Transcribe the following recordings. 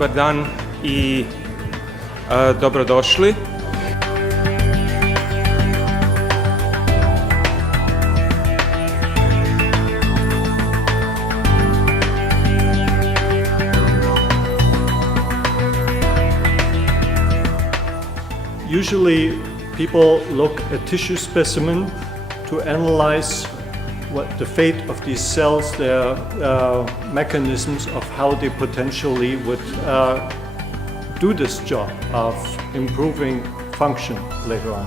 Dobar dan I dobrodošli. Usually people look at tissue specimen to analyze what the fate of these cells, their mechanisms of how they potentially would do this job of improving function later on.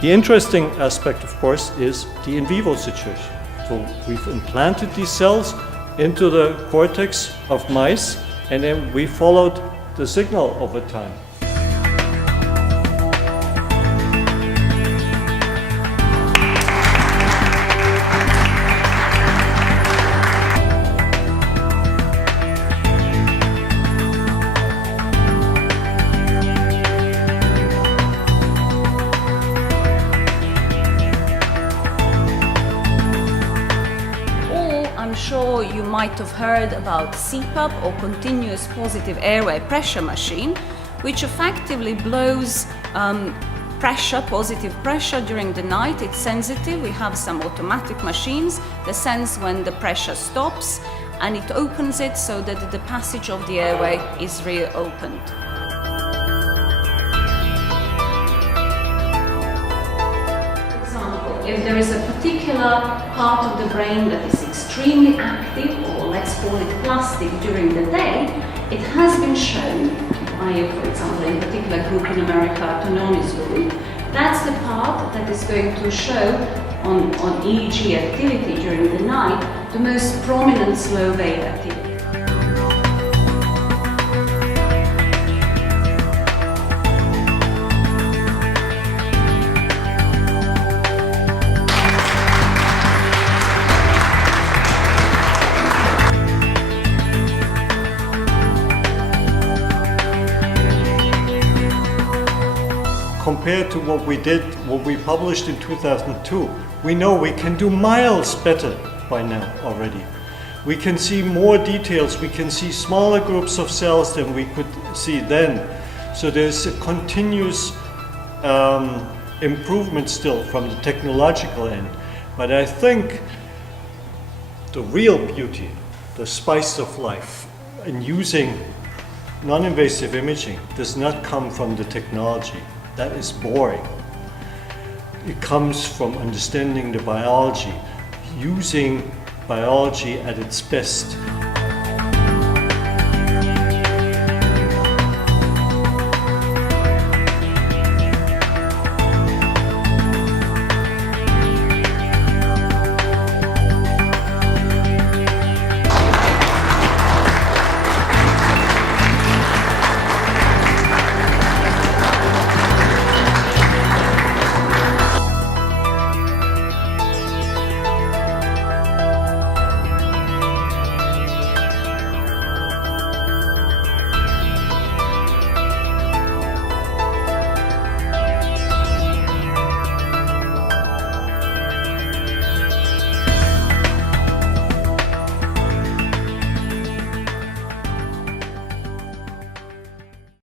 The interesting aspect, of course, is the in vivo situation. So we've implanted these cells into the cortex of mice, and then we followed the signal over time. I'm sure you might have heard about CPAP or continuous positive airway pressure machine, which effectively blows positive pressure during the night. It's sensitive. We have some automatic machines that sense when the pressure stops, and it opens it so that the passage of the airway is reopened. If there is a particular part of the brain that is extremely active, or let's call it plastic, during the day, it has been shown by, for example, in a particular group in America, non-invasive. That's the part that is going to show on EEG activity during the night the most prominent slow wave activity. Compared to what we published in 2002, we know we can do miles better by now already. We can see more details, we can see smaller groups of cells than we could see then. So there's a continuous improvement still from the technological end. But I think the real beauty, the spice of life in using non-invasive imaging does not come from the technology. That is boring. It comes from understanding the biology, using biology at its best.